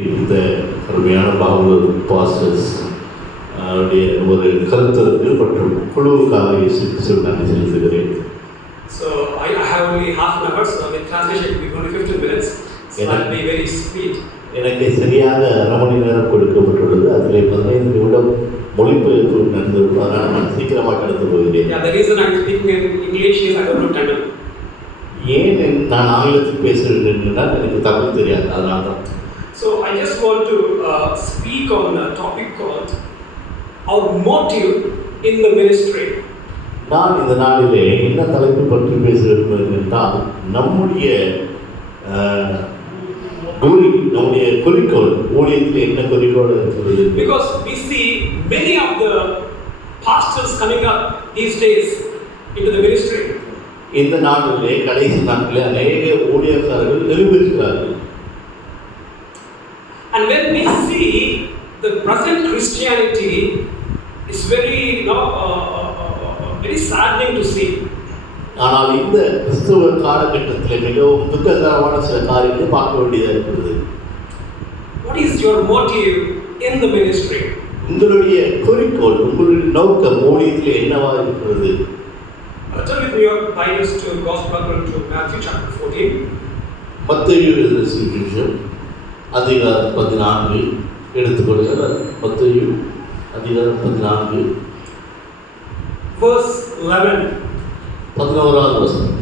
இந்த அருமையான பாவலூர் பாஸ்டர்ஸ் உடைய ஒரு கருத்தருக்கு மற்றும் குழுவுக்காக இயேசுக்கு நன்றி செலுத்துகிறேன். So I have only half an hour, so the translation will be only 15 minutes. So I'll be very speed. எனக்கு சரியாக அரை மணி நேரம் கொடுக்கப்பட்டுள்ளது. அதில் 15 நிமிடம் மொழிபெயர்ப்பு நடந்தது. அதனால் நான் சீக்கிரமாக கடந்து போகிறேன். Yeah, the reason I'm speaking in English is I don't know Tamil. ஏன் நான் ஆங்கிலத்தில் பேசுகிறேன் என்றால் எனக்கு தமிழ் தெரியாது, அதனால தான். So I just want to speak on a topic called our motive in the ministry. நான் இந்த நாளிலே என்ன தலைப்பு பற்றி பேசுகிறேன் என்றால் நம்முடைய நம்முடைய குறிக்கோள், ஊழியத்தில் என்ன குறிக்கோள் இருக்கிறது. Because we see many of the pastors coming up these days into the ministry. இந்த நாட்டிலே கடைசி நாட்களில் அநேக ஊழியக்காரர்கள் எழுப்பியிருக்கிறார்கள். And when we see the present Christianity, it's very very saddening to see. ஆனால் இந்த கிறிஸ்துவ காலகட்டத்தில் மிகவும் துக்ககரமான சில காரியங்களை பார்க்க வேண்டியதாக இருக்கிறது. What is your motive in the ministry? உங்களுடைய குறிக்கோள், உங்களுடைய நோக்கம் ஊழியத்தில் என்னவா இருக்கிறது? Turn with me your Bibles to Gospel according to Matthew chapter 14. மத்தேயு எழுதின சுவிசேஷம் அதிகாரம் 14 எடுத்துக்கொள்ளுங்கள். மத்தேயு அதிகாரம் 14 verse 11. 11வது வசனம்.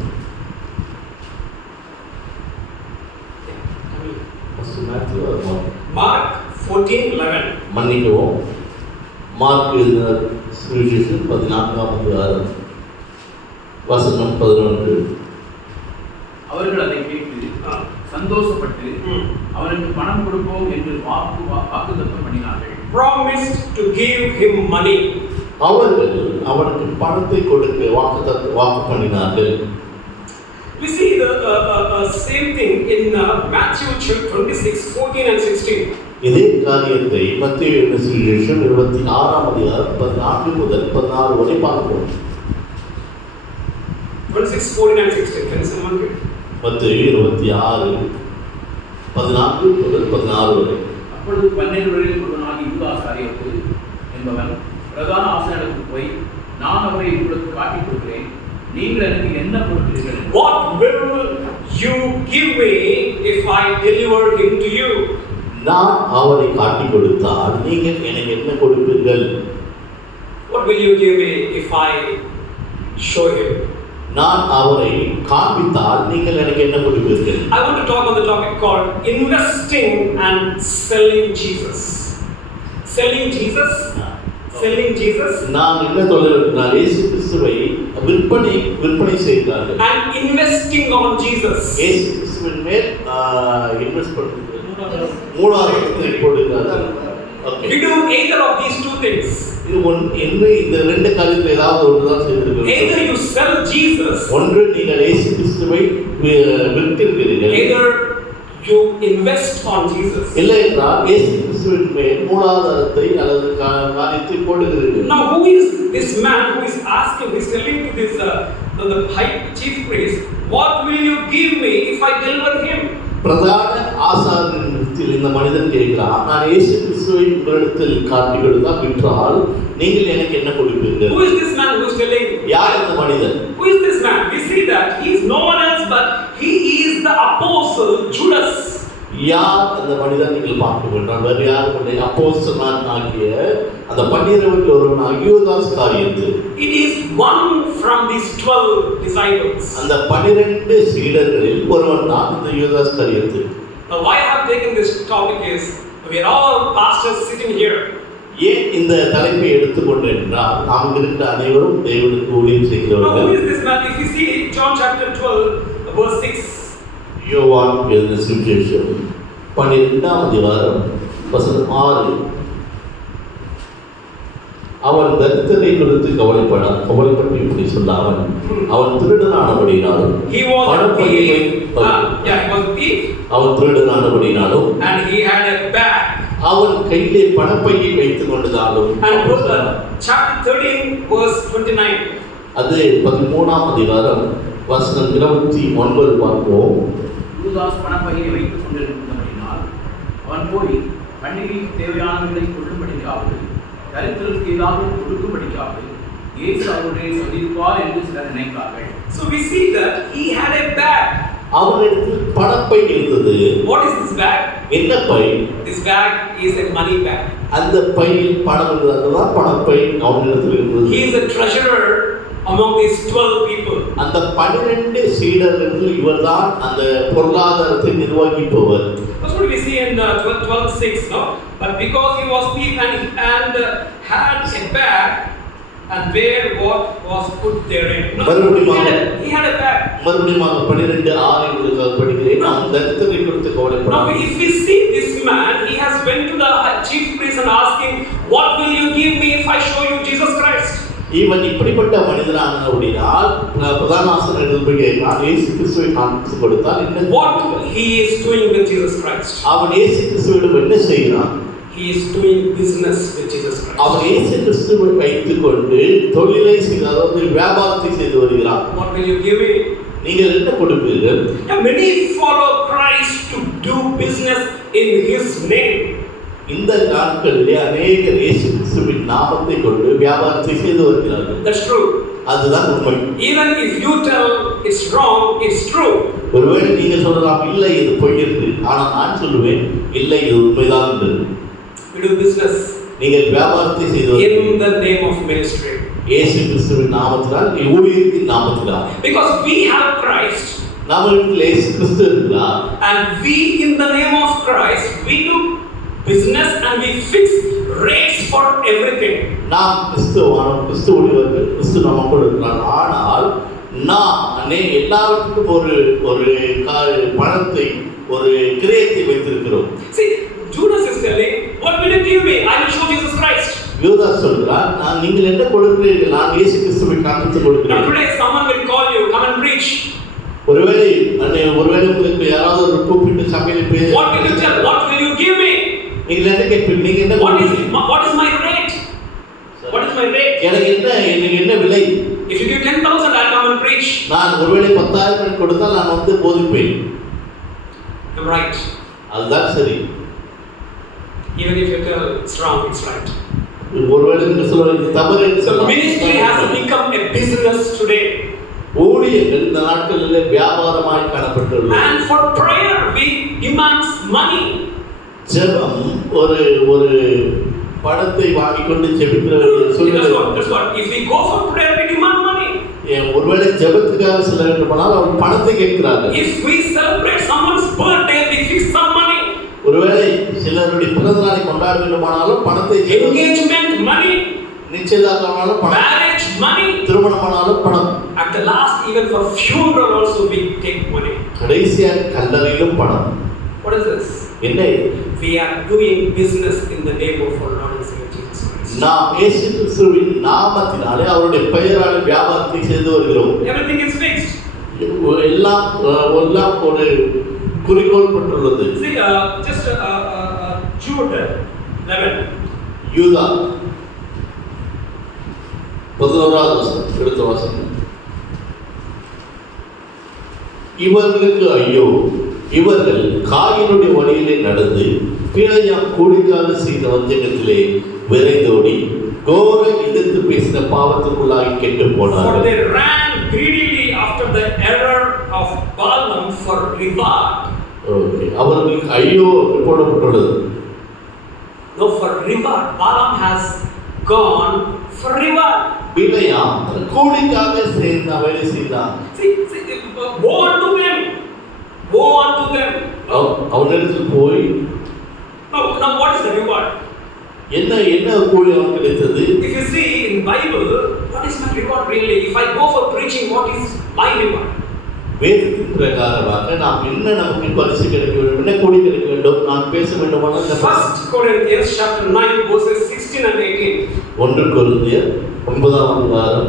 Mark 14:11. மன்னிக்கவும், மார்க் எழுதின சுவிசேஷம் 14ஆம் அதிகாரம் வசனம் 11. அவர்கள் அதை கேட்டு சந்தோஷப்பட்டு அவனுக்கு பணம் கொடுப்போம் என்று வாக்குத்தத்தம் பண்ணினார்கள். Promised to give him money. அவர்கள் அவனுக்கு பணத்தை கொடுக்க வாக்கு பண்ணினார்கள். We see the same thing in Matthew 26:14 and 16. இதே காரியத்தை மத்தேயு எழுதின சுவிசேஷம் 26ஆம் அதிகாரம் 14 முதல் 16 வரை பார்க்கிறோம். 26:14 and 16. Can someone read? மத்தேயு 26 14 முதல் 16 வரை. அப்பொழுது 12 ஒருவனாகி யூதாஸ் காரியத்து என்பவன் பிரதான ஆசாரியனுக்கு போய், நான் அவரை உங்களுக்கு காட்டிக் கொடுக்கிறேன், நீங்கள் எனக்கு என்ன கொடுக்கிறீர்கள்? What will you give me if I deliver him to you? நான் அவரை காட்டிக் கொடுத்தால் நீங்கள் எனக்கு என்ன கொடுப்பீர்கள்? What will you give me if I show him? நான் அவரை காண்பித்தால் நீங்கள் எனக்கு என்ன கொடுப்பீர்கள்? I want to talk on the topic called investing and selling Jesus. Selling Jesus. Selling Jesus. நான் என்ன சொல்கிறேன், இயேசு கிறிஸ்துவை விற்பனை செய்கிறார்கள். And investing on Jesus. இயேசு கிறிஸ்துவின் மேல் இன்வெஸ்ட் பண்ணுகிறது. மூலாதாரத்தை போடுகிறார்கள். Okay. We do either of these two things. இந்த ரெண்டு காரியத்துல ஏதாவது ஒன்றுதான் செய்திருக்கிறீர்கள். Either you sell Jesus. ஒன்று நீங்கள் இயேசு கிறிஸ்துவை விற்கிறீர்கள். Either you invest on Jesus. இல்லை என்றால் இயேசு கிறிஸ்துவின் மேல் மூலாதாரத்தை அல்லது காரியத்தை போடுகிறீர்கள். Now who is this man who is asking, who is telling to this the high chief priest, what will you give me if I deliver him? பிரதான ஆசாரியனிடத்தில் இந்த மனிதன் கேட்கிறான், நான் இயேசு கிறிஸ்துவை உங்களிடத்தில் காட்டி கொடுத்தால் விற்றால் நீங்கள் எனக்கு என்ன கொடுப்பீர்கள்? Who is this man who is telling? யார் இந்த மனிதன்? Who is this man? We see that he is no one else but he is the apostle Judas. யார் அந்த மனிதன் நீங்கள் பார்க்க வேண்டாம், வேறு யாருடைய அப்போஸ்தலன் ஆகிய அந்த 12 ஒருவனாகிய யூதாஸ் காரியத்து. It is one from these 12 disciples. அந்த 12 சீடர்களில் ஒருவன் தான் இந்த யூதாஸ் காரியத்து. Now why I have taken this topic is we are all pastors sitting here. ஏன் இந்த தலைப்பை எடுத்துக்கொண்டேன் என்றால் நாம் இருக்கிற அனைவரும் தேவனுக்கு ஊழியம் Now செய்கிறவர்கள். who is this man? If you see John chapter 12 verse 6. யோவான் எழுதின சுவிசேஷம் 12ஆம் அதிகாரம் வசனம் 6. அவன் தரித்திரத்தை குறித்து கவலைப்பட்டு இப்படி சொன்ன அவன் திருடனானபடினாலும் He was a thief. அவன் திருடனானபடினாலும் and he had a bag. அவன் கையிலே பணப்பையை வைத்துக் கொண்டதாலும். And chapter 13 verse 29. அது 13ஆம் அதிகாரம் வசனம் 29 பார்ப்போம். யூதாஸ் பணப்பையை வைத்துக் கொண்டிருந்தபடினால் அவன் போய் பண்டிகைக்கு தேவையானவர்களை கொள்ளும்படிக்காவது தரித்திரருக்கு ஏதாவது கொடுக்கும்படிக்காவது இயேசு அவருடைய சந்திப்பார் என்று சிலர் நினைத்தார்கள். So we see that he had a bag. அவரிடத்தில் பணப்பை இருந்தது. What is this bag? என்ன by? This bag is a money bag. அந்த பையில் பணம் இருந்ததுதான் பணப்பை அவரிடத்தில் இருந்தது. He is a treasurer among these 12 people. அந்த 12 சீடர்களில் இவர்தான் அந்த பொருளாதாரத்தை நிர்வகிப்பவர். That's what we see in 12:6, no? But because he was thief and had a bag, and where what was put therein. No, he had a bag. மறுபடியும் 12:6 உங்களுக்கு படிக்கிறேன். நான் தரித்திரத்தை குறித்து கவலைப்படாதே. Now if we see this man, he has went to the chief priest and asking, what will you give me if I show you Jesus Christ? இவன் இப்படிப்பட்ட மனிதனானபடியால் பிரதான ஆசாரியர்கள் போய் கேட்கிறான், இயேசு கிறிஸ்துவை காண்பித்து கொடுத்தால் என்ன? What he is doing with Jesus Christ? அவன் இயேசு கிறிஸ்துவிடம் என்ன செய்கிறான்? He is doing business with Jesus Christ. அவன் இயேசு கிறிஸ்துவை வைத்துக் கொண்டு தொழிலை செய்து, அதாவது வியாபாரத்தை செய்து வருகிறான். What will you give me? நீங்கள் என்ன கொடுப்பீர்கள்? Many follow Christ to do business in his name. இந்த நாட்களிலே அநேகர் இயேசு கிறிஸ்துவின் நாமத்தை கொண்டு வியாபாரத்தை செய்து வருகிறார்கள். That's true. அதுதான் உண்மை. Even if you tell it's wrong, it's true. ஒருவேளை நீங்கள் சொல்லலாம் இல்லை இது பொய் என்று, ஆனால் நான் சொல்லுவேன் இல்லை இது உண்மைதான் என்று. We do business. நீங்கள் வியாபாரத்தை செய்து in the name of ministry. இயேசு கிறிஸ்துவின் நாமத்தினால், ஊழியத்தின் நாமத்தினால். Because we have Christ. நாமத்தில் இயேசு கிறிஸ்து இருக்கிறார். And we in the name of Christ we do business and we fix rates for everything. நாம் கிறிஸ்துவானோம், கிறிஸ்து ஊழியர்கள், கிறிஸ்து நமக்குள் இருக்கிறார். ஆனால் நாம் எல்லாவற்றுக்கும் ஒரு பணத்தை, ஒரு கிரயத்தை வைத்திருக்கிறோம். See, Judas is telling, what will you give me? I will show Jesus Christ. யூதாஸ் சொல்றார், நீங்கள் என்ன கொடுக்கிறீர்கள்? நான் இயேசு கிறிஸ்துவை காண்பித்து கொடுக்கிறேன். Today someone will call you, come and preach. ஒருவேளை உங்களுக்கு யாராவது ஒரு கூப்பிட்டு சபையில் பேச, what will you tell? What will you give me? நீங்கள் என்ன கேட்பீங்க? நீங்க என்ன what is my rate? What is my rate? எனக்கு என்ன விலை? If you give 10,000 I'll come and preach. நான் ஒருவேளை 10,000 கொடுத்தால் நான் வந்து போதிப்பேன். I'm right. அதுதான் சரி. Even if you tell it's wrong, it's right. ஒருவேளை நீங்க சொல்றது தவறு என்று So ministry has become a business today. ஊழியர்கள் இந்த நாட்களில் வியாபாரமாய் காணப்பட்டுள்ளது. And for prayer we demand money. ஜெபம் ஒரு பணத்தை வாங்கி கொண்டு ஜெபிக்கிறவர்கள் சொல்லுவாங்க. That's what. If we go for prayer we demand money. ஒருவேளை ஜெபத்துக்காக செல்ல வேண்டும் ஆனால் அவர் பணத்தை கேட்கிறார்கள். If we celebrate someone's birthday we fix some money. ஒருவேளை சிலருடைய பிறந்த நாளை கொண்டாட வேண்டுமானாலும் பணத்தை, engagement money, நிச்சயதார்த்தமானாலும் பணம், marriage money, திருமணமானாலும் பணம். at the last even for funeral also we take money. கடைசியாக கல்லறையிலும் பணம். What is this? என்ன? We are doing business in the name of our Lord and Savior Jesus Christ. நாம் இயேசு கிறிஸ்துவின் நாமத்தினாலே அவருடைய பெயரால் வியாபாரத்தை செய்து வருகிறோம். Everything is fixed. எல்லாம் ஒரு குறிக்கோள் பட்டுள்ளது. See, just Jude 11. யூதா 11வது வசனம் எடுத்த வசனம். இவர்களுக்கு ஐயோ, இவர்கள் காயினுடைய வழியிலே நடந்து பிழையாம் கூலிக்காக செய்த வஞ்சகத்திலே விரைந்தோடி கோர எதிர்த்து பேசின பாவத்துக்குள்ளாகி கெட்டு போனார்கள். For they ran greedily after the error of Balaam for reward. அவர்களுக்கு ஐயோ போடப்பட்டுள்ளது. No, for reward. Balaam has gone for reward. பிழையாம் கூலிக்காக வேலை செய்தான். See, woe unto them. Woe unto them. அவனிடத்தில் போய் Now what is the reward? என்ன கூலி அவனுக்கு கிடைத்தது? If you see in Bible, what is my reward really? If I go for preaching, what is my reward? வேதத்தின் பிரகாரமாக நாம் என்ன நமக்கு பரிசு கிடைக்க வேண்டும், என்ன கூலி கிடைக்க வேண்டும், நான் பேச வேண்டுமானால் 1 Corinthians chapter 9 verses 16 and 18. 1 கொரிந்தியர் 9ஆம் அதிகாரம்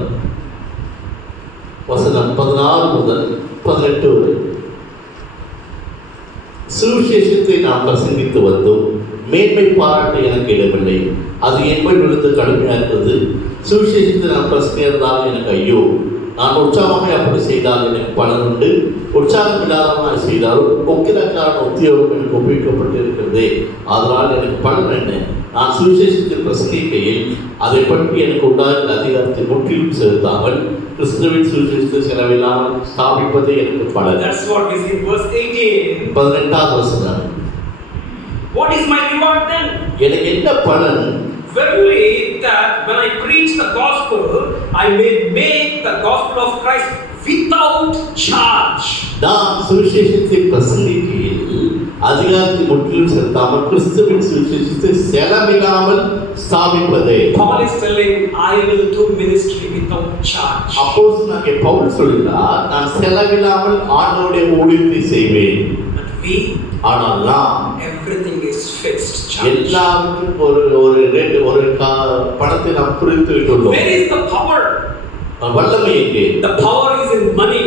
வசனம் 16 முதல் 18 வரை. சுவிசேஷத்தை நாம் பிரசங்கித்து வந்தோம், மேன்மை பாராட்ட எனக்கு இடமில்லை, அது என் மேல் விழுந்து கடுமையாக இருந்தது. சுவிசேஷத்தை நான் பிரசங்கித்தால் எனக்கு ஐயோ, நான் உற்சாகமாக அப்படி செய்தால் எனக்கு பலன் உண்டு, உற்சாகம் இல்லாதவனாக செய்தாலும் ஒக்கிரக்கான உத்தியோகம் எனக்கு ஒப்புவிக்கப்பட்டிருக்கிறதே, அதனால் எனக்கு பலன் என்ன? நான் சுவிசேஷத்தில் பிரசங்கிக்கையில் அதை பற்றி எனக்கு உண்டான அதிகாரத்தை முற்றிலும் செலுத்தாமல் கிறிஸ்துவின் சுவிசேஷத்தை செலவில்லாமல் ஸ்தாபிப்பதே எனக்கு பலன். That's what we see in verse 18. 18வது வசனம். What is my reward then? எனக்கு என்ன பலன்? Verily that when I preach the gospel, I may make the gospel of Christ without charge. நான் சுவிசேஷத்தை பிரசங்கிக்கையில் அதிகாரத்தை முற்றிலும் செலுத்தாமல் கிறிஸ்துவின் சுவிசேஷத்தை செலவில்லாமல் ஸ்தாபிப்பதே. Paul is telling, I will do ministry without charge. அப்போஸ்தலனாகிய பவுல் சொல்கிறார், நான் செலவில்லாமல் ஆண்டவருடைய ஊழியத்தை செய்வேன். But we, ஆனால் நாம் everything is fixed charge. எல்லாவற்றுக்கும் ஒரு பணத்தை நாம் குறித்து விட்டுள்ளோம். Where is the power? வல்லமை எங்கே? The power is in money.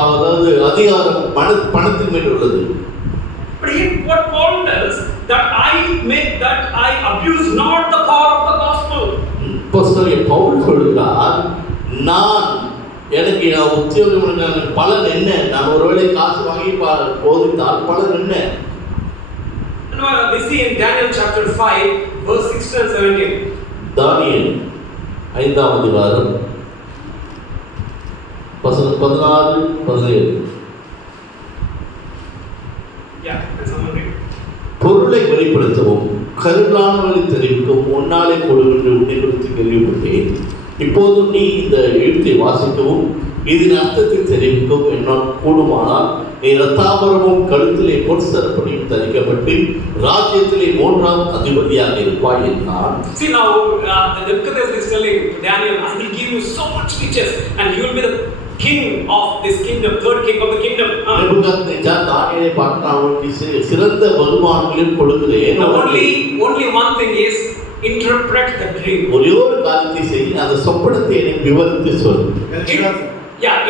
அதாவது அதிகாரம் பணத்தின் மேல் உள்ளது. But here what Paul tells, that I abuse not the power of the gospel. அப்போஸ்தலனாகிய பவுல் சொல்கிறார், எனக்கு உத்தியோகம் பலன் என்ன? நான் ஒருவேளை காசு வாங்கி போதித்தால் பலன் என்ன? We see in Daniel chapter 5 verse 16 and 17. தானியேல் 5ஆம் அதிகாரம் வசனம் 16 17. Yeah, that's someone read. பொருளை வெளிப்படுத்தவும் கருணானவரை தெரிவிக்கவும் உன்னாலே கொடுக்கின்ற உன்னை குறித்து கேள்விப்பட்டேன். இப்போது நீ இந்த எழுத்தை வாசிக்கவும் இதன் அர்த்தத்தை தெரிவிக்கவும் என்னால் கூடுமானால் நீ ரத்தாபரமும் கழுத்திலே பொற்சரப்படியும் தரிக்கப்பட்டு ராஜ்யத்திலே 3ஆம் அதிபதியாக இருப்பாய் என்றான். See now, the Nebuchadnezzar is telling Daniel, I will give you so much riches and you will be the king of this kingdom, third king of the kingdom. Nebuchadnezzar தானியேலை பார்த்து அவனுக்கு சிறந்த வருமானங்களையும் கொடுக்கிறேன். Only one thing is interpret the dream. ஒரே ஒரு காரியத்தை செய், அந்த சொப்பனத்தை எனக்கு விவரித்து சொல்.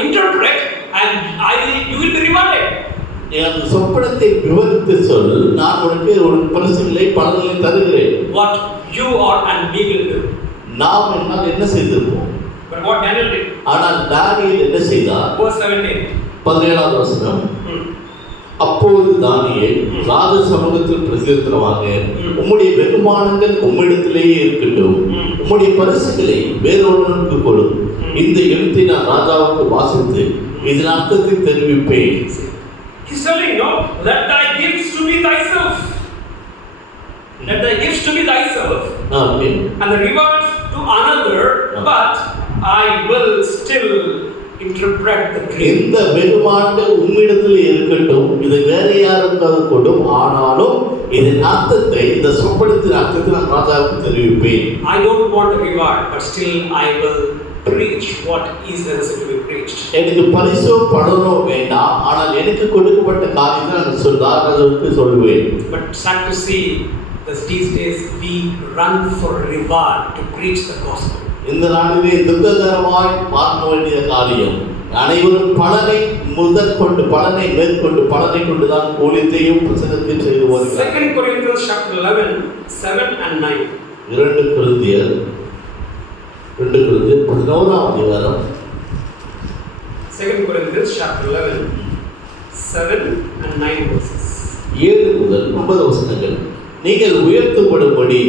Interpret and you will be rewarded. அந்த சொப்பனத்தை விவரித்து சொல், நான் உனக்கு ஒரு பரிசுகளை பலன்களை தருகிறேன். What you are and we will do. நாம் என்னால் என்ன செய்திருப்போம்? But what Daniel did? ஆனால் தானியேல் என்ன செய்தார்? Verse 17. 17வது வசனம். அப்போது தானியேல் ராஜ சமூகத்தில் பிரசித்தமாக, உம்முடைய வெகுமானங்கள் உம்மிடத்திலேயே இருக்கட்டும், உம்முடைய பரிசுகளை வேறொருவனுக்கு கொடு. இந்த எழுத்தை நான் ராஜாவுக்கு வாசித்து இதன் அர்த்தத்தை தெரிவிப்பேன். He's telling, no, let thy gifts to be thyself. Let thy gifts to be thyself. And the rewards to another, but I will still interpret the dream. இந்த வெகுமானங்கள் உம்மிடத்தில் இருக்கட்டும், இது வேற யாருக்காவது கொடும், ஆனாலும் இதன் அர்த்தத்தை, இந்த சொப்பனத்தின் அர்த்தத்தை நான் ராஜாவுக்கு தெரிவிப்பேன். I don't want a reward, but still I will preach what is necessary to be preached. எனக்கு பரிசோ பலனோ வேண்டாம், ஆனால் எனக்கு கொடுக்கப்பட்ட காரியத்தை நான் ராஜாவுக்கு சொல்லுவேன். But sad to see that these days we run for reward to preach the gospel. இந்த நாளிலே துக்ககரமாய் பார்க்க வேண்டிய காரியம், அனைவரும் பலனை முதற்கொண்டு பலனை மேற்கொண்டு பலனை கொண்டுதான் ஊழியத்தையும் பிரசங்கத்தையும் செய்து வருகிறார். 2 Corinthians chapter 11 7 and 9. 2 கொரிந்தியர் 11ஆம் அதிகாரம். 2 Corinthians chapter 11 7 and 9 verses. 7 முதல் 9 வசனங்கள். நீங்கள் உயர்த்தப்படும்படி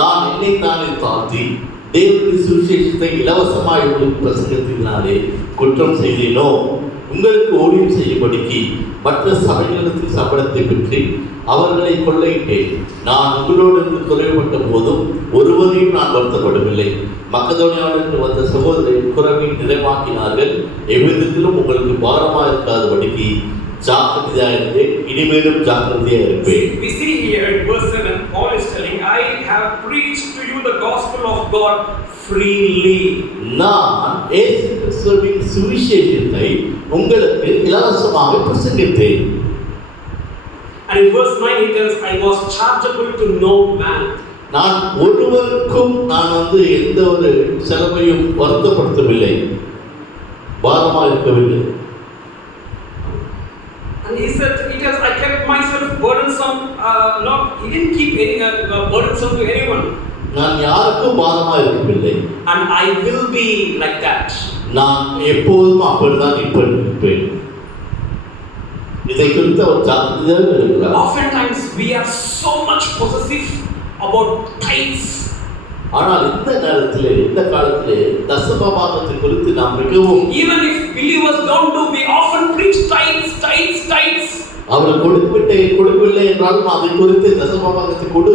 நான் என்னை தானே தாழ்த்தி தேவனுடைய சுவிசேஷத்தை இலவசமாய் உங்களுக்கு பிரசங்கத்தினாலே குற்றம் செய்தேனோ? உங்களுக்கு ஊழியம் செய்யும்படிக்கு மற்ற சபைகளிடத்தில் சம்பளத்தை பெற்று அவர்களை கொள்ளையிட்டேன். நான் உங்களோடு இருந்து குறைவுபட்ட போதும் ஒருவரையும் நான் வருத்தப்படவில்லை. மக்கதோனியாவிலிருந்து வந்த சகோதரர் குறைவை நிறைவாக்கினார்கள். எவ்விதத்திலும் உங்களுக்கு பாரமாக இருக்காதபடிக்கு ஜாக்கிரதையாக இருந்தேன், இனிமேலும் ஜாக்கிரதையாக இருப்பேன். We see here in verse 7, Paul is telling, I have preached to you the gospel of God freely. நான் இயேசு கிறிஸ்துவின் சுவிசேஷத்தை உங்களுக்கு இலவசமாக பிரசங்கித்தேன். And in verse 9 he tells, I was chargeable to no man. நான் ஒருவருக்கும் எந்த ஒரு செலவையும் வருத்தப்படுத்தவில்லை, பாரமாக இருக்கவில்லை. And he said, I kept myself burdensome. No, he didn't keep any burdensome to anyone. நான் யாருக்கும் பாரமாக இருக்கவில்லை. And I will be like that. நான் எப்போதும் அப்படிதான் இருப்பேன். இதை குறித்து அவர் சான்றிதழ் இருக்கிறார். Oftentimes we are so much possessive about tithes. ஆனால் இந்த நேரத்திலே இந்த காலத்திலே தசமபாகத்தை குறித்து நாம் மிகவும், even if believers don't do, we often preach tithes. அவர் கொடுக்கவில்லை என்றாலும் அதை குறித்து தசமபாகத்தை கொடு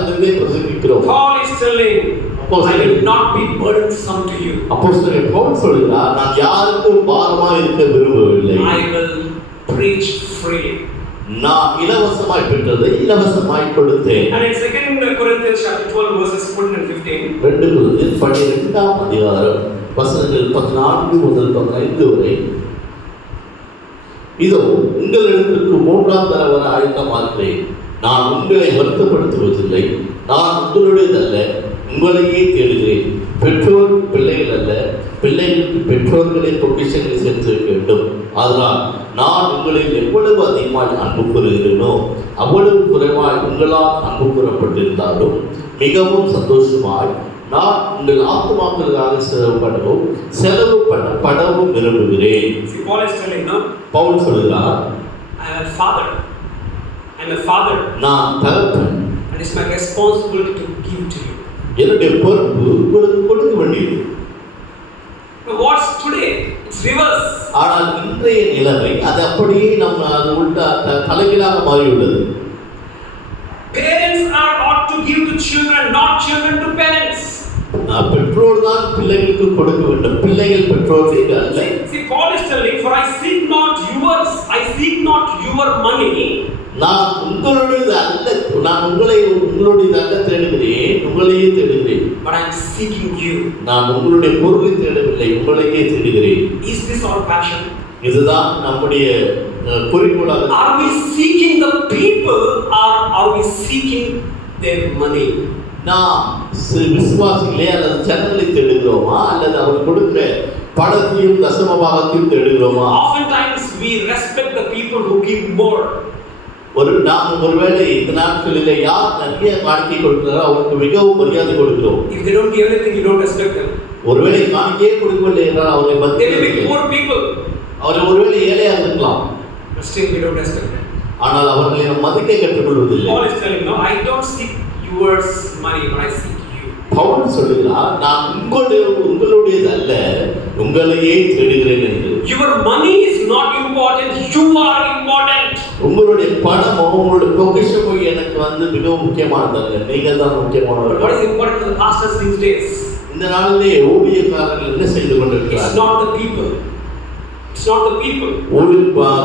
அதுவே பிரசங்கிக்கிறோம். Paul is telling, I will not be burdensome to you. அப்போஸ்தலன் பவுல் சொல்கிறார், நான் யாருக்கும் பாரமா இருக்க விரும்பவில்லை. I will preach freely. நான் இலவசமாய் பெற்றதை இலவசமாய் கொடுத்தேன். And in 2 Corinthians chapter 12 verses 14 and 15, 2 கொரிந்தியர் 12ஆம் அதிகாரம் வசனங்கள் 14 முதல் 15 வரை, இதோ உங்களிடத்திற்கு 3ஆம் தர வர ஆயத்தமாகிறேன். நான் உங்களை வருத்தப்படுத்துவதில்லை. நான் உங்களுடையதல்ல, உங்களையே தேடுகிறேன். பெற்றோர் பிள்ளைகள் அல்ல, பிள்ளைகளுக்கு பெற்றோர்களை பொக்கிஷங்களை சேர்த்து வைக்க வேண்டும். அதனால் நான் உங்களில் எவ்வளவு அதிகமாக அன்பு கூறுகிறேனோ அவ்வளவு குறைவாய் உங்களால் அன்பு கூறப்பட்டிருந்தாலும் மிகவும் சந்தோஷமாய் நான் உங்கள் ஆத்துமாக்களுக்காக செலவு பண்ணப்படவும் விரும்புகிறேன். பவுல் சொல்கிறார், நான் தகப்பன். And it's my responsibility to give to you. என்னுடைய பொறுப்பு உங்களுக்கு கொடுக்க வேண்டியது. What's today? It's reverse. ஆனால் இன்றைய நிலைமை அது அப்படியே நம்ம அது உள்ள தலைகீழாக மாறியுள்ளது. Parents are ought to give to children, not children to parents. பெற்றோர் தான் பிள்ளைகளுக்கு கொடுக்க வேண்டும், பிள்ளைகள் பெற்றோருக்கு அல்ல. See, Paul is telling, for I seek not yours, I seek not your money. நான் உங்களுடையது அல்ல, நான் உங்களுடையது அல்ல தேடுகிறேன், உங்களையே தேடுகிறேன். But I am seeking you. நான் உங்களுடைய பொருளை தேடவில்லை, உங்களையே தேடுகிறேன். Is this our passion? இதுதான் நம்முடைய குறிக்கோளாக. Are we seeking the people or are we seeking their money? நாம் விசுவாசிகளே அல்லது ஜனங்களை தேடுகிறோமா அல்லது அவர் கொடுக்கிற பணத்தையும் தசமபாகத்தையும் தேடுகிறோமா? Oftentimes we respect the people who give more. நாம் ஒருவேளை இந்த நாட்களில் யார் நிறைய காணிக்கை கொடுக்கிறாரோ அவருக்கு மிகவும் மரியாதை கொடுக்கிறோம். If they don't give anything, you don't respect them. ஒருவேளை காணிக்கையே கொடுக்கவில்லை என்றால் அவரை மதிக்கவில்லை. They may be poor people. அவர் ஒருவேளை ஏழையாக இருக்கலாம். But still we don't respect them. ஆனால் அவர்களை நாம் மதிக்க கற்றுக்கொள்வதில்லை. Paul is telling, no, I don't seek yours money, but I seek you. Pavul சொல்கிறார், நான் உங்களுடையது அல்ல, உங்களையே தேடுகிறேன் என்று. Your money is not important, you are important. உங்களுடைய பணமோ உங்களுடைய பொக்கிஷமோ எனக்கு மிகவும் முக்கியமானது, நீங்க தான் முக்கியமானவர். What is important to the pastors these days? இந்த நாளிலே ஊழியக்காரர்கள் என்ன செய்து கொண்டிருக்கிறார்கள்? It's not the people. It's not the people.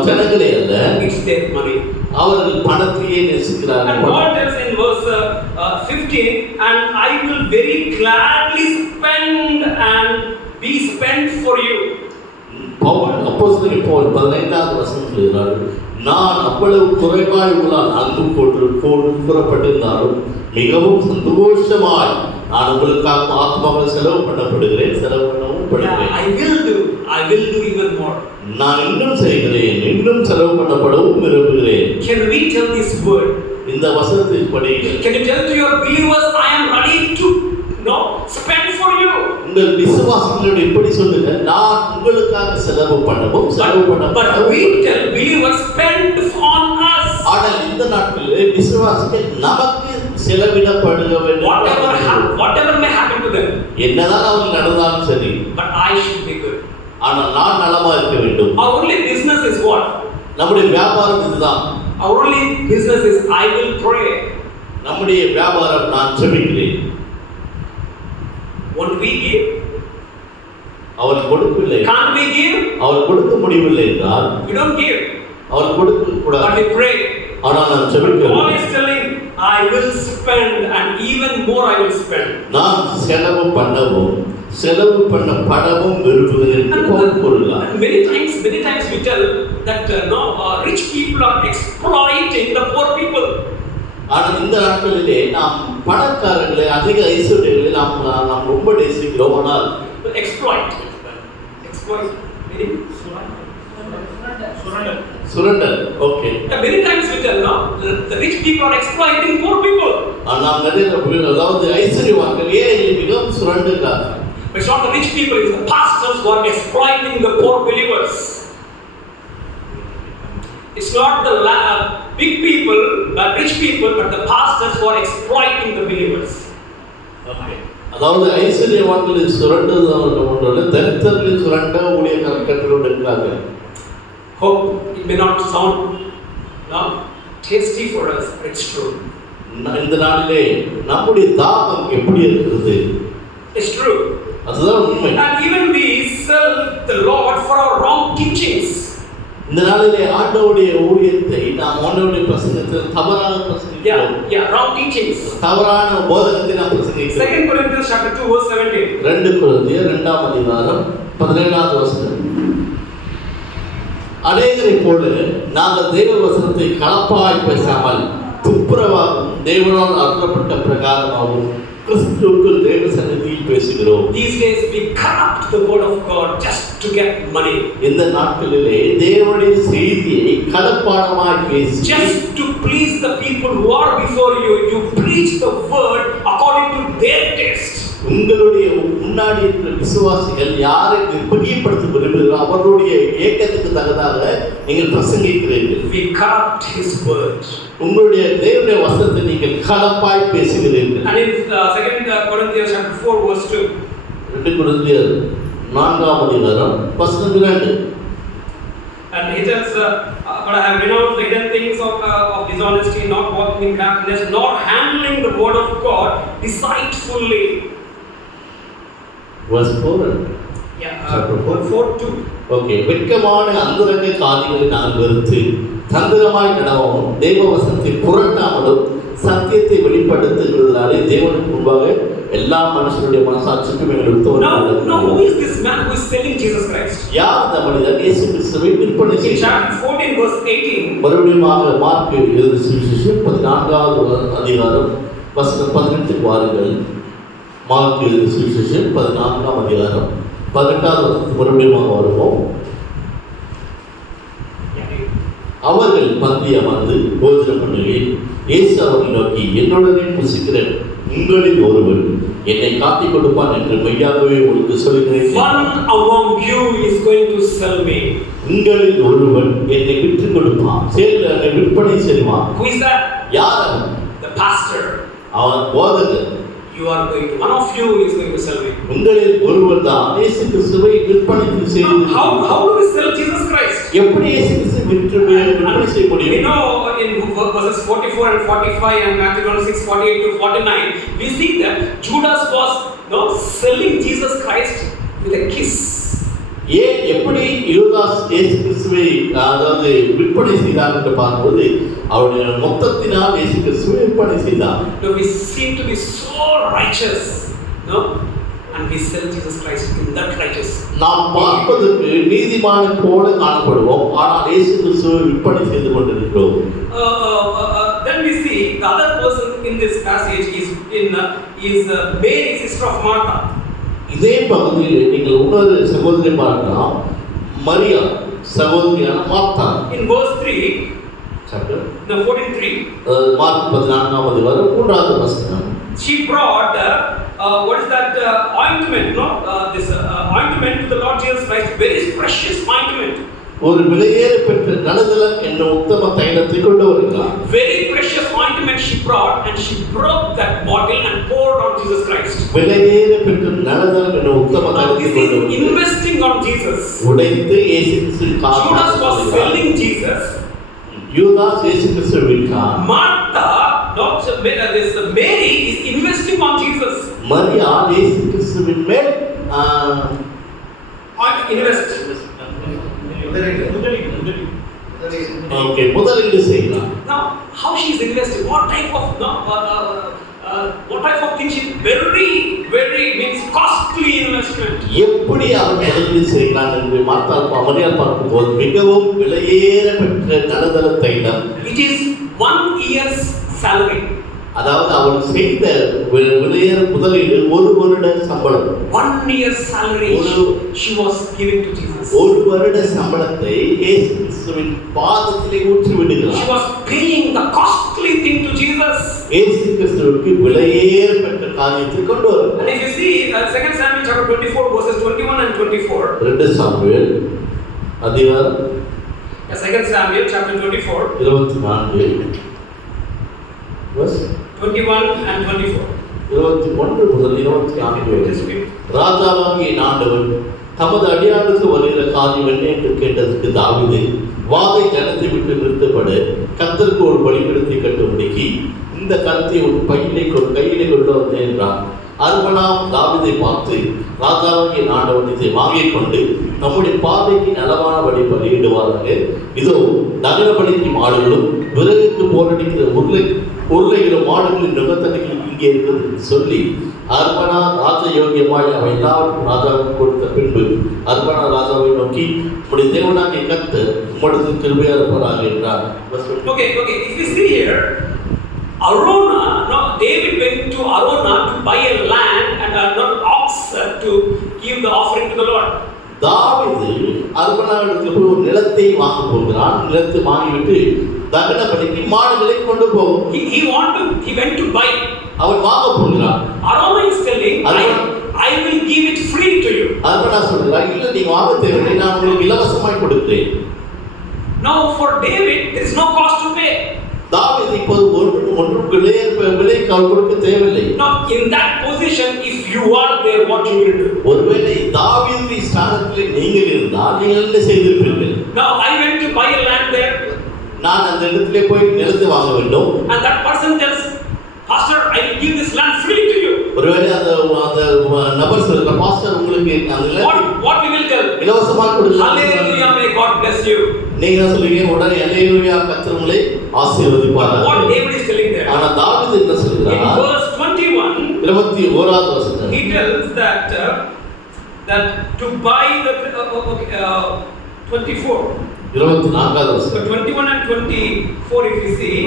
ஜனங்களே அல்ல, it's their money. அவர்கள் பணத்தையே நேசிக்கிறார்கள். And God tells in verse 15, and I will very gladly spend and be spent for you. Pavul அப்போஸ்தலன் பவுல் 15வது வசனம் சொல்கிறார், நான் அவ்வளவு குறைவாய் உங்களால் அன்பு கூறப்பட்டிருந்தாலும் மிகவும் சந்தோஷமாய் நான் உங்களுக்காக ஆத்மாவில் செலவு பண்ணவும் படுகிறேன். I will do even more. நான் இன்னும் செய்கிறேன், இன்னும் செலவு பண்ணப்படவும் விரும்புகிறேன். Can we tell this word? இந்த வசனத்தை படிங்க. Can you tell to your believers, I am ready to spend for you? உங்கள் விசுவாசிகளோடு இப்படி சொல்லுங்க, நான் உங்களுக்காக செலவு பண்ணவும் But we tell believers, spend on us. ஆனால் இந்த நாட்களில் விசுவாசிகள் நமக்கு செலவிடப்படுக வேண்டும். Whatever may happen to them. என்னதான் அவர்கள் நடந்தாலும் சரி. But I should be good. ஆனால் நான் நலமா இருக்க வேண்டும். Our only business is what? நம்முடைய வியாபாரம் இதுதான். Our only business is I will pray. நம்முடைய வியாபாரம் நான் ஜெபிக்கிறேன். Won't we give? அவர் கொடுக்கவில்லை. Can't we give? அவர் கொடுக்க முடியவில்லை என்றால் we don't give. அவர் கொடுக்க கூடாது. But we pray. ஆனால் நான் ஜெபிக்கிறேன். God is telling, I will spend and even more I will spend. நான் செலவு பண்ணப்படவும் விரும்புகிறேன் என்று பவுல் கூறுகிறார். Many times we tell that rich people are exploiting the poor people. ஆனால் இந்த நாட்களிலே நாம் பணக்காரர்களை அதிக ஐஸ்வர்யங்களை நாம் ரொம்ப நேசிக்கிறோம். ஆனால் exploit meaning surrender. Okay. Many times we tell the rich people are exploiting poor people. நாம் நிறைய அதாவது ஐஸ்வர்யவான்கள் ஏழைகளை மிகவும் சுரண்டுகிறார்கள். It's not the rich people, it's the pastors who are exploiting the poor believers. It's not the big people, rich people, but the pastors who are exploiting the believers. அதாவது ஐஸ்வர்யவான்களை சுரண்டது ஒன்றல்ல, தரித்திரர்களை சுரண்ட ஊழியக்காரர்கள் கற்றுக்கொண்டு இருக்கிறாங்க. Hope it may not sound tasty for us, but it's true. இந்த நாளிலே நம்முடைய தாகம் எப்படி இருக்கிறது? It's true. அதுதான் உண்மை. And even we sell the Lord for our wrong teachings. இந்த நாளிலே ஆண்டவருடைய ஊழியத்தை நாம் ஆண்டவருடைய பிரசங்கத்தில் தவறாக பிரசங்கிக்கிறோம். Wrong teachings. தவறான போதகத்தை நாம் பிரசங்கிக்கிறோம். 2 Corinthians chapter 2 verse 17. 2 கொரிந்தியர் 2ஆம் அதிகாரம் 17வது வசனம். அநேகரைப் போல நாங்கள் தேவ வசனத்தை கலப்பாய் பேசாமல் துப்புரவாகவும் தேவனால் அருளப்பட்ட பிரகாரமாகவும் கிறிஸ்துவுக்குள் தேவ சந்நிதியில் பேசுகிறோம். These days we corrupt the word of God just to get money. இந்த நாட்களிலே தேவனுடைய செய்தியை கலப்பாடமாய் பேசி just to please the people who are before you, you preach the word according to their taste. உங்களுடைய முன்னாடி இருக்கிற விசுவாசிகள் யாரை பிரியப்படுத்த விரும்புகிறாரோ அவருடைய ஏக்கத்துக்கு தக்கதாக நீங்கள் பிரசங்கிக்கிறீர்கள். We corrupt his word. உங்களுடைய தேவனுடைய வசனத்தை நீங்கள் கலப்பாய் பேசுகிறீர்கள். And in 2 Corinthians chapter 4 verse 2. 2 கொரிந்தியர் 4ஆம் அதிகாரம் வசனம் 2. And he tells, but I have renounced the hidden things of dishonesty, not walking in craftiness, nor handling the word of God deceitfully. Verse 4. Chapter 4:2. Okay, வெட்கமான அந்தரங்க காரியங்களை நான் வெறுத்து தந்திரமாய் நடவாமல் தேவ வசனத்தை புரட்டாமலும் சத்தியத்தை வெளிப்படுத்துகிறதாலே தேவனுக்கு முன்பாக எல்லா மனுஷனுடைய மனசாட்சிக்கும் எங்களுக்கு Now who is this man who is selling Jesus Christ? யார் இந்த மனிதன் இயேசு கிறிஸ்துவை விற்பனை செய்கிறார்? Chapter 14 verse 18. மறுபடியும் மார்க் எழுதின சுவிசேஷம் 14வது அதிகாரம் வசனம் 18 வாருங்கள். மார்க் எழுதின சுவிசேஷம் 14ஆம் அதிகாரம் 18வது வசனத்துக்கு மறுபடியும் வருவோம். அவர்கள் பந்தி அமர்ந்து போஜனம் பண்ணுகையில் இயேசு அவர்களை நோக்கி, என்னுடனே புசிக்கிற உங்களில் ஒருவன் என்னை காட்டிக் கொடுப்பான் என்று மெய்யாகவே உங்களுக்கு சொல்கிறேன். One among you is going to sell me. உங்களில் ஒருவன் என்னை விற்றுக் கொடுப்பான், என்னை விற்பனை செய்வான். Who is that? யார் அவன்? The pastor. அவன் போதகர். You are going to, one of you is going to sell me. உங்களில் ஒருவர் தான் இயேசு கிறிஸ்துவை விற்பனை செய்து. How do we sell Jesus Christ? எப்படி இயேசு கிறிஸ்துவை விற்பனை செய்ய முடியும்? We know in verses 44 and 45 and Matthew 26, 48 to 49, we see that Judas was selling Jesus Christ with a kiss. ஏன் எப்படி யூதாஸ் இயேசு கிறிஸ்துவை அதாவது விற்பனை செய்தார் என்று பார்க்கும்போது அவருடைய மொத்தத்தினால் இயேசு கிறிஸ்துவை விற்பனை செய்தார். We seem to be so righteous, and we sell Jesus Christ in that righteous. நாம் பார்ப்பதற்கு நீதிமான போல காணப்படுவோம், ஆனால் இயேசு கிறிஸ்துவை விற்பனை செய்து கொண்டிருக்கிறோம். Then we see the other person in this passage is Mary, sister of Martha. இதே பகுதியில் நீங்கள் இன்னொரு சகோதரி பார்க்கலாம், மரியா சகோதரியான Martha. In verse 3, chapter 14:3, Mark 14ஆம் அதிகாரம் 3வது வசனம். She brought what is that ointment, this ointment to the Lord Jesus Christ, very precious ointment. ஒரு விலையேற பெற்ற நலதலம் என்ற உத்தம தைலத்தை கொண்டு வருகிறார். Very precious ointment she brought, and she broke that bottle and poured on Jesus Christ. விலையேற பெற்ற நலதலம் என்ற உத்தம தைலத்தை கொண்டு வருகிறார். Investing on Jesus. உடைத்து இயேசு கிறிஸ்துவின் காலில் Judas was selling Jesus. யூதாஸ் இயேசு கிறிஸ்துவை விற்றார். Martha, this Mary is investing on Jesus. Maria இயேசு கிறிஸ்துவின் மேல் invest. முதலீடு செய்கிறார். Now, how she is investing? What type of thing? She very means costly investment. எப்படி அவர் முதலீடு செய்கிறார் என்று மரியா பார்க்கும்போது மிகவும் விலையேற பெற்ற நலதல தைலம். It is 1 year's salary. அதாவது அவர் செய்த விலையேற முதலீடு 1 வருட சம்பளம். 1 year salary she was giving to Jesus. 1 வருட சம்பளத்தை இயேசு கிறிஸ்துவின் பாதத்திலே ஊற்றி விடுகிறார். She was paying the costly thing to Jesus. இயேசு கிறிஸ்துவுக்கு விலையேறப்பட்ட காரியத்தை கொண்டு வருகிறார். And if you see 2 Samuel chapter 24 verses 21 and 24. 2 Samuel அதிகாரம் 2 Samuel chapter 24 24 verse 21 and 24. 21 முதல் 24 ராஜாவாகிய ஆண்டவர் தமது அடியானுக்கு வருகிற காரியம் என்ன என்று கேட்டதற்கு தாவீது வாதை ஜனத்தை விட்டு நிறுத்தப்பட கர்த்தருக்கு ஒரு பலிபீடத்தை கட்டும்படிக்கு இந்த கருத்தை ஒரு கையிலே கொண்டு வந்தேன் என்றான். அர்பனாம் தாவீதை பார்த்து ராஜாவாகிய ஆண்டவர் இதை வாங்கிக் கொண்டு நம்முடைய பார்வைக்கு நலமானபடி பலியிடுவாராக. இதோ தகன பலிக்கு மாடுகளும் விறகுக்கு போரடிக்கிற உருளைகிற மாடுகளின் நுகத்தடிகள் இங்கே இருக்கிறது சொல்லி அர்பனா ராஜயோகியமாய் அவை எல்லாருக்கும் ராஜாவுக்கு கொடுத்த பின்பு அர்பனா ராஜாவை நோக்கி உம்முடைய தேவனாகிய கர்த்தர் உம்முடைய கிருபையா இருப்பாராக என்றார். Okay, if you see here, Arona, no, David went to Arona to buy a land and not ox to give the offering to the Lord. தாவீது அர்பனாவிடத்தில் போய் ஒரு நிலத்தை வாங்க போகிறான். நிலத்தை வாங்கிவிட்டு தகன பலிக்கு மாடுகளை கொண்டு போகும். He went to buy. அவன் வாங்க போகிறான். Arona is telling, I will give it free to you. அர்பனா சொல்றான், இல்ல நீங்க வாங்க தேவையில்லை, நான் உங்களுக்கு இலவசமாய் கொடுக்கிறேன். Now for David there is no cost to pay. தாவீது இப்போது ஒன்றும் விலை கொடுக்க தேவையில்லை. Now in that position if you are there what you will do? ஒருவேளை தாவீது ஸ்தானத்திலே நீங்கள் இருந்தால் நீங்கள் என்ன செய்திருப்பீர்கள்? Now I went to buy a land there. நான் அந்த இடத்திலே போய் நிலத்தை வாங்க வேண்டும். And that person tells, Pastor, I will give this land free to you. ஒருவேளை அந்த நபர் சொல்ற பாஸ்டர் உங்களுக்கு அந்த what we will tell? இலவசமாக கொடுக்கிறேன். Hallelujah, may God bless you. நீங்க சொல்லுவீங்க உடனே ஹalleluya கர்த்தர் உங்களை ஆசீர்வதிப்பார். What David is telling there? ஆனா தாவீது என்ன சொல்றார்? In verse 21 21வது வசனம் he tells that to buy the 24 24வது வசனம் 21 and 24 if you see.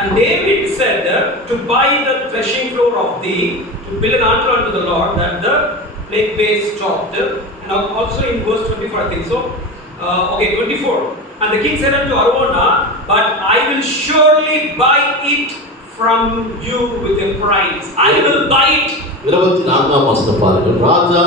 And David said to buy the threshing floor of thee, to build an altar unto the Lord, that the plague may stop. And also in verse 24 I think so. 24. And the king said unto Araunah, but I will surely buy it from you with a price. I will buy it. 24ஆம் வசனம் பாருங்கள். ராஜா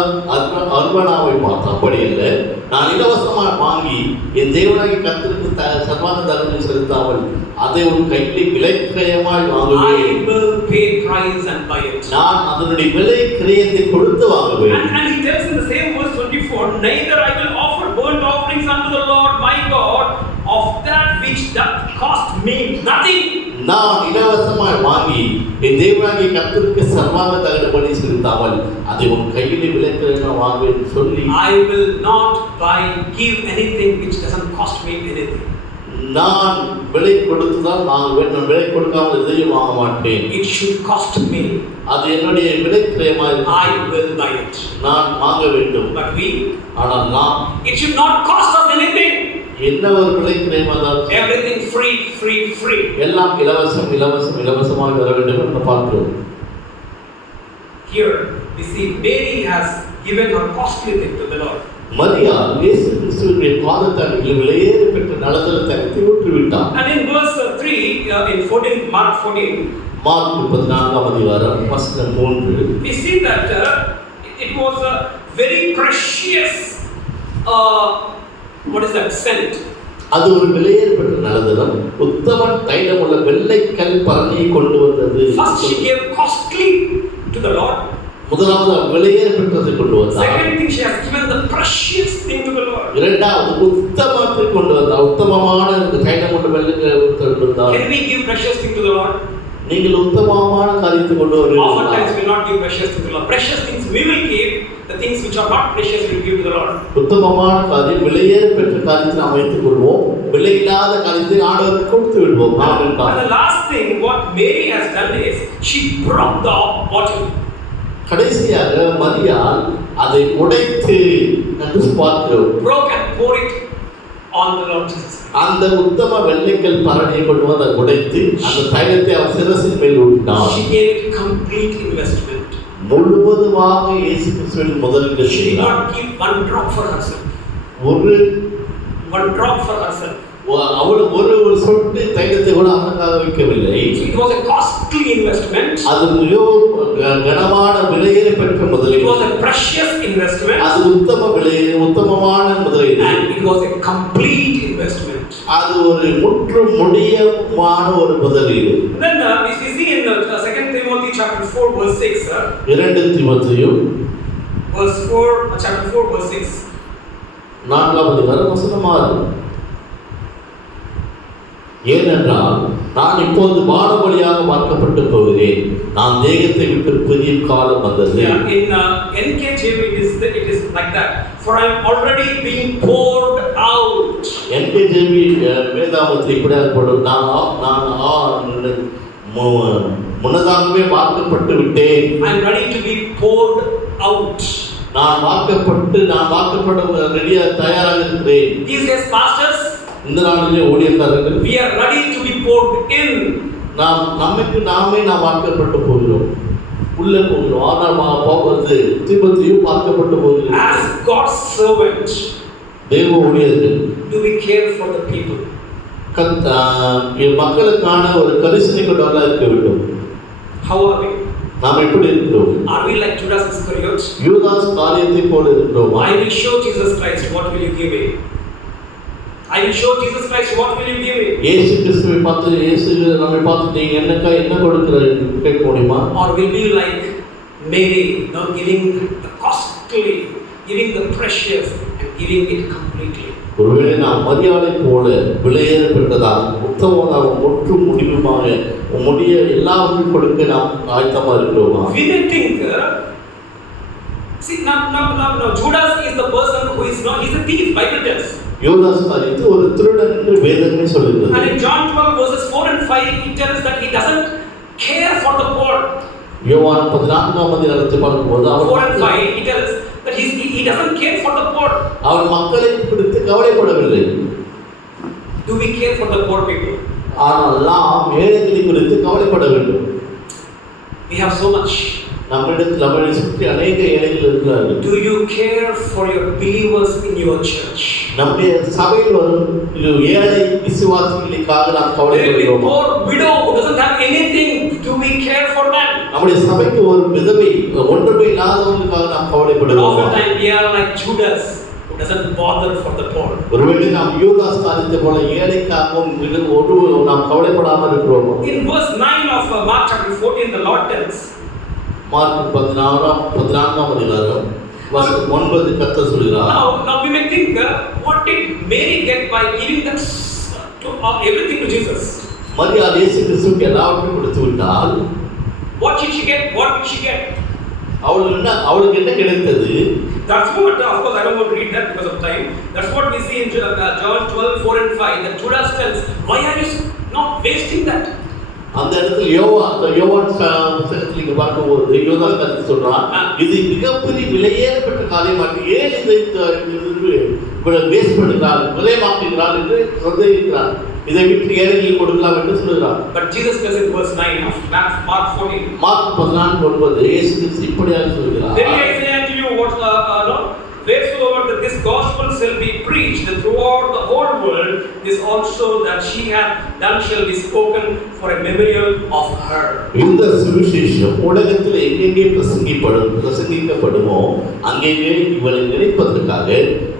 அர்பனாவை பார்த்து அப்படி இல்லை, நான் இலவசமாக வாங்கி என் தேவனாகிய கர்த்தருக்கு சர்வாங்க தகனம் செலுத்தாமல் அதை ஒரு கையிலே விலைக்கிரயமாய் வாங்குவேன். I will pay price and buy it. நான் அதனுடைய விலை கிரயத்தை கொடுத்து வாங்குவேன். And he tells in the same verse 24, neither I will offer burnt offerings unto the Lord my God of that which doth cost me nothing. நான் இலவசமாய் வாங்கி என் தேவனாகிய கர்த்தருக்கு சர்வாங்க தகனபடி செலுத்தாமல் அதை உன் கையிலே விலைக்கிரயமாக வாங்குவேன் சொல்லி I will not give anything which doesn't cost me anything. நான் விலை கொடுத்துதான் வாங்குவேன், நான் விலை கொடுக்காமல் எதையும் வாங்க மாட்டேன். It should cost me. அது என்னுடைய விலைக்கிரயமாக I will buy it. நான் வாங்க வேண்டும். But we, ஆனால் நாம் it should not cost us anything. என்ன ஒரு விலைக்கிரயமாக Everything free. எல்லாம் இலவசமாக வர வேண்டும் என்று பார்க்கிறோம். Here we see Mary has given her costly thing to the Lord. Maria இயேசு கிறிஸ்துவின் பாதத்தடியில் விலையேற பெற்ற நலதரத்தை ஊற்றி விட்டார். And in verse 3 in 14 Mark 14 mark 14ஆம் அதிகாரம் வசனம் 3 we see that it was a very precious what is that scent? அது ஒரு விலையேற பெற்ற நலதரம், உத்தம தைலமுள்ள வெள்ளை கல் பரணியை கொண்டு வந்தது. First she gave costly to the Lord. முதலாவது விலையேற பெற்றதை கொண்டு வந்தார். Second thing, she has given the precious thing to the Lord. இரண்டாவது உத்தமத்தை கொண்டு வந்தார். உத்தமமான தைலமுள்ள வெள்ளை கொண்டு வந்தார். Can we give precious thing to the Lord? நீங்கள் உத்தமமான காரியத்தை கொண்டு வருவீர்கள். Oftentimes we will not give precious things to the Lord. Precious things we will give, the things which are not precious we will give to the Lord. உத்தமமான காரியம் விலையேற பெற்ற காரியத்தை நாம் வைத்துக் கொள்வோம், விலை இல்லாத காரியத்தை ஆண்டவருக்கு கொடுத்து விடுவோம். And the last thing what Mary has done is she broke the bottle. கடைசியாக மரியாள் அதை உடைத்து என்று பார்க்கிறோம். Broke and poured it. on the Lord Jesus. அந்த உத்தம வெள்ளைக்கல் பரணியை கொண்டு வந்து உடைத்து அந்த தைலத்தை அவர் சிரசின் மேல் ஊற்றினார். She gave complete investment. முழுவதுமாக இயேசு கிறிஸ்துவின் முதலுக்கு She did not give one drop for herself. ஒரு drop for herself. அவள் ஒரு சொட்டு தைலத்தை கூட அவனுக்காக வைக்கவில்லை. It was a costly investment. அது மிகவும் கனமான விலையேற பெற்ற முதலீடு. It was a precious investment. அது உத்தமமான முதலீடு. And it was a complete investment. அது ஒரு முற்று முடியமான ஒரு முதலீடு. Then we see in 2 Timothy chapter 4 verse 6, 2 தீமோத்தேயு verse 4 chapter 4 verse 6. 4வது வசனம் 6. ஏனென்றால் நான் இப்போது வானபலியாக வார்க்கப்பட்டு போகிறேன், நான் தேகத்தை விட்டு பிரியும் காலம் வந்தது. In NKJV it is like that, for I am already being poured out. NKJV வேதாகமத்தில் இப்படியாக போடும், நான் முன்னதாகவே வார்க்கப்பட்டு விட்டேன். I am ready to be poured out. நான் வார்க்கப்பட ரெடியா தயாராக இருக்கிறேன். These days pastors, இந்த நாளிலே ஊழியக்காரர்கள், we are ready to be poured in. நாமே வார்க்கப்பட்டு போகிறோம், உள்ள போகிறோம். ஆனால் போகிறது தீமோத்தேயு வார்க்கப்பட்டு போகிறோம். As God's servant, தேவ ஊழியர்கள், do we care for the people? மக்களுக்கான ஒரு கரிசனை கொண்டவர்களாக இருக்க வேண்டும். How are we? நாம் எப்படி இருக்கிறோம்? Are we like Judas Iscariot? யூதாஸ் காரியத்தை போல இருக்கிறோம். I will show Jesus Christ, what will you give me? I will show Jesus Christ, what will you give me? இயேசு கிறிஸ்துவை பார்த்து, இயேசு நம்மை பார்த்து நீங்க என்ன கொடுக்கிறார் கேட்க முடியுமா? Or will be like Mary, not giving the costly, giving the precious and giving it completely? ஒருவேளை நாம் மரியாதை போல விலையேற பெற்றதால் உத்தமமாக முற்று முடிவுமாக முடிய எல்லாவற்றையும் கொடுக்க நாம் ஆயத்தமா இருக்கிறோமா? We may think, see, now Judas is the person who is not, he's a thief, Bible tells. யூதாஸ் காரியத்தை ஒரு திருடன் என்று வேதமே சொல்கிறது. And in John 12 verses 4 and 5 it tells that he doesn't care for the poor. யோவான் 14ஆம் அதிகாரத்தை பார்க்கும்போது 4 and 5 it tells that he doesn't care for the poor. அவர் மக்களை குறித்து கவலைப்படவில்லை. Do we care for the poor people? ஆனால் நாம் ஏழைகளை குறித்து கவலைப்பட வேண்டும். We have so much. நம்மை சுற்றி அநேக ஏழைகள் இருக்கிறார்கள். Do you care for your believers in your church? நம்முடைய சபையில் வரும் ஏழை விசுவாசிகளுக்காக நாம் கவலைப்படுகிறோம். Poor widow who doesn't have anything, do we care for them? நம்முடைய சபைக்கு ஒரு விதவை ஒன்றுமே இல்லாதவர்களுக்காக நாம் கவலைப்படுகிறோம். Oftentimes we are like Judas who doesn't bother for the poor. ஒருவேளை நாம் யூதாஸ் காரியத்தை போல ஏழைக்காகவும் நாம் கவலைப்படாமல் இருக்கிறோம். In verse 9 of Mark chapter 14 the Lord tells, mark 14ஆம் அதிகாரம் வசனம் 9 கர்த்தர் சொல்கிறார். Now we may think, what did Mary get by giving that to everything to Jesus? மரியாள் இயேசு கிறிஸ்துவுக்கு எல்லாவற்றையும் கொடுத்து விட்டால், what did she get? அவளுக்கு என்ன கிடைத்தது? That's what, of course I don't want to read that because of time. That's what we see in John 12:4 and 5 that Judas tells, why are you not wasting that? அந்த இடத்துல யோவான் புத்தகத்தில் நீங்க பார்க்கும்போது யோவான் கருத்து சொல்றான், இது மிகப்பெரிய விலையேறப்பட்ட காரியமாக ஏன் இதை வேஸ்ட் பண்ணுகிறார், விலைமாக்குகிறார் என்று சந்தேகிக்கிறார். இதை விட்டு ஏழைகளுக்கு கொடுக்கலாம் என்று சொல்கிறார். But Jesus tells in verse 9 of Mark 14. Mark 14:9 இயேசு கிறிஸ்து இப்படியாக சொல்கிறார். Verily I say unto you, wheresoever that this gospel shall be preached throughout the whole world, this also that she hath done shall be spoken for a memorial of her. இந்த சுவிசேஷம் உலகத்தில் எங்கெங்கே பிரசங்கிக்கப்படுமோ அங்கேயே இவளை நினைப்பதற்காக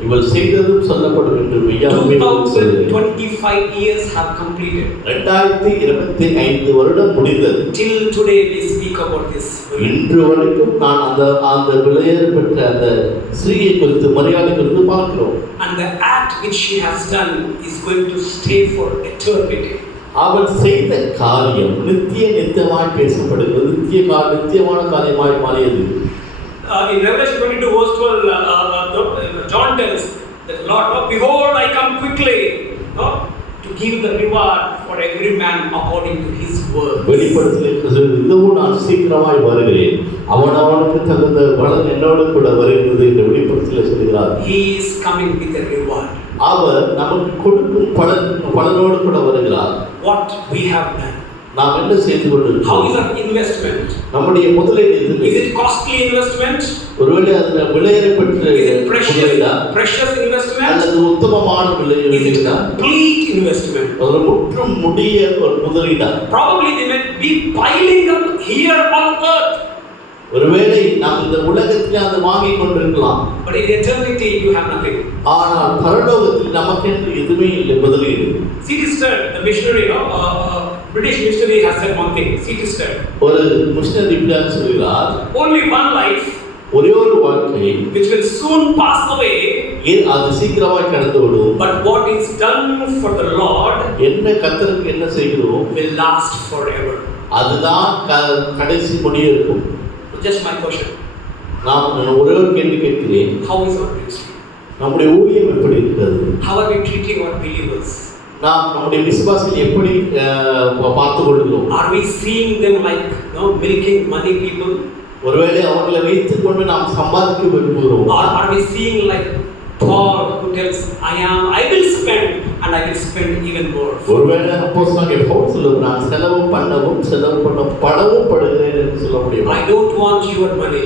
இவள் செய்ததும் சொல்லப்படும் என்று 2025 years have completed. 2025 வருடம் முடிந்தது. Till today we speak about this. இன்று வரைக்கும் நான் அந்த விலையேற பெற்ற அந்த ஸ்ரீயை குறித்து மரியாதை குறித்து பார்க்கிறோம். And the act which she has done is going to stay for eternity. அவள் செய்த காரியம் நித்தியமாய் பேசப்படுகிறது, நித்தியமான காரியமாய் மாறியது. In Revelation 22 verse 12, John tells that Lord, behold I come quickly, to give the reward for every man according to his works. வெளிப்படுத்தல் இதுவும் நான் சீக்கிரமாய் வருகிறேன், அவனுக்கு தகுந்த பலன் என்னோடு கூட வருகிறது என்று வெளிப்படுத்தல் சொல்கிறார். He is coming with a reward. அவர் நமக்கு கொடுக்கும் பலனோடு கூட வருகிறார். What we have done. நாம் என்ன செய்து How கொண்டிருக்கிறோம்? is our investment? நம்முடைய முதலீடு Is எது? it costly investment? ஒருவேளை அதுல விலையேறப்பட்ட Is it precious முதலீடா? investment? அல்லது உத்தமமான Is it முதலீடா? complete investment? அது முற்றும் முடிய ஒரு முதலீடா? Probably they may be piling up here on earth, ஒருவேளை நாம் இந்த உலகத்தில் அதை வாங்கிக் கொண்டிருக்கலாம். but in eternity you have nothing. ஆனால் பரலோகத்தில் நமக்கென்று எதுவுமே இல்லை முதலீடு. C.T. Studd, the missionary, British missionary, has said one thing. C.T. Studd, ஒரு மிஷனரி இப்படியாக சொல்கிறார், only one life ஒரே ஒரு வாழ்க்கை which will soon pass away, அது சீக்கிரமாய் கடந்து விடும். but what is done for the Lord என்ன கர்த்தருக்கு என்ன செய்கிறோம் will last forever. அதுதான் கடைசி முடிய இருக்கும். Just my question. நான் ஒரே ஒரு கேள்வி கேட்கிறேன். How is our ministry? நம்முடைய ஊழியம் எப்படி இருக்கிறது? How are we treating our believers? நாம் நம்முடைய விசுவாசிகளை எப்படி பார்த்து கொள்கிறோம்? Are we seeing them like milking money people? ஒருவேளை அவர்களை வைத்துக் கொண்டு நாம் சம்பாதிக்க விரும்புகிறோம். Or are we seeing like Paul who tells, I will spend and I will spend even more. ஒருவேளை அப்போஸ்தலனாகிய பவுல் சொல்லுகிறான், செலவு பண்ணவும் படுகிறேன் என்று சொல்ல முடியும். I don't want your money.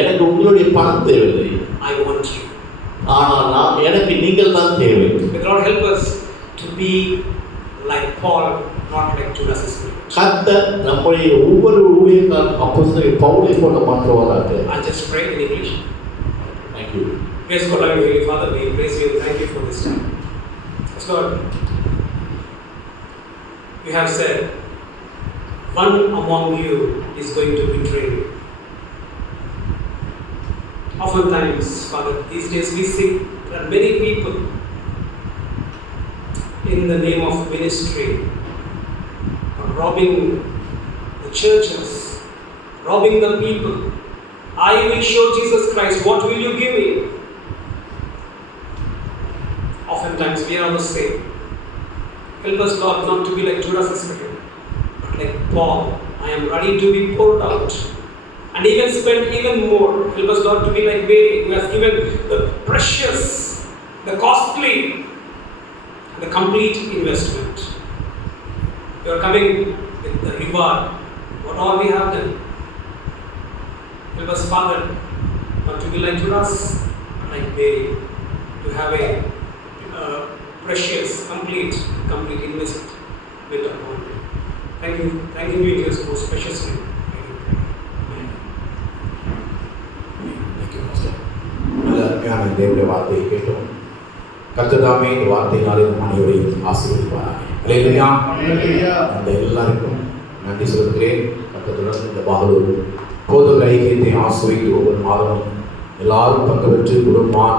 எனக்கு உங்களுடைய பணம் தேவையில்லை. I want you. ஆனால் எனக்கு நீங்கள் தான் தேவை. May the Lord help us to be like Paul, not like Judas Iscariot. கர்த்தர் நம்முடைய ஒவ்வொரு ஊழியக்காரரும் அப்போஸ்தலனாகிய பவுலை போல மாற்றுவாராக. I just pray in English. Thank you. Praise God, loving Holy Father, we praise you and thank you for this time. Yes, Lord, you have said, one among you is going to betray you. Oftentimes, Father, these days we see there are many people in the name of ministry are robbing the churches, robbing the people. I will show Jesus Christ. What will you give me? Oftentimes we are the same. Help us, Lord, not to be like Judas Iscariot, but like Paul. I am ready to be poured out and even spend even more. Help us, Lord, to be like Mary, who has given the precious, the costly, the complete investment. You are coming with the reward. What all we have done. Help us, Father, not to be like Judas, but like Mary, to have a precious, complete investment upon you. Thank you in Jesus' most precious name. Amen. Thank you, Pastor. நல்ல அருமையான தேவனுடைய வார்த்தையை கேட்டோம். கர்த்தர் தாமே இந்த வார்த்தையினாலே அனைவரையும் ஆசீர்வதிப்பாராக. அல்லேலூயா. அந்த எல்லாருக்கும் நன்றி சொல்கிறேன். கர்த்தருடன் இந்த பாகலூர் போதகர் ஐக்கியத்தை ஆசீர்வதித்து ஒவ்வொரு மாதமும் எல்லாரும் பங்கு பெற்று குடும்பமாக